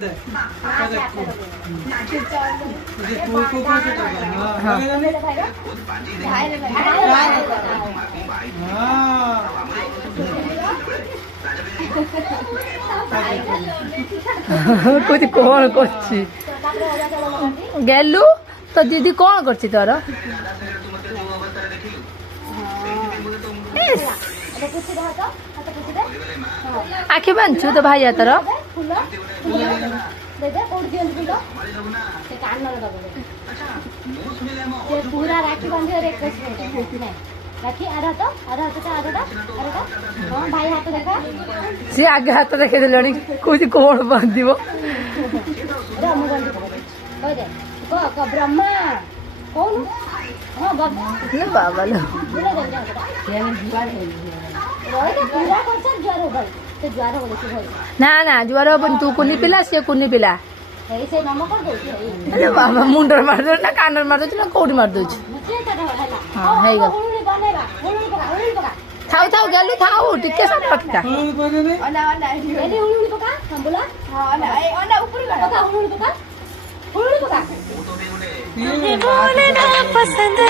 दे कुछ कौन कर गेलु तो दीदी कौन कर तोर आखि बांधु तो भाई तोर पूरा राखी बांधे राखी आधा तो आधा हाँ भाई हाथ देखा सी आगे हाथ देखे दिल कुछ कौन बांध ब्रह्मा कौन हाँ बाबा लो ना ना ज्वर हम तू कुनी पिला सी कुनी पिला अरे बाबा मुंडर मार दो ना कान मार दो ना कौड़ी मार दो हाँ है थाउ थाउ गेलु थाउ टिके सब पटका पसंद है।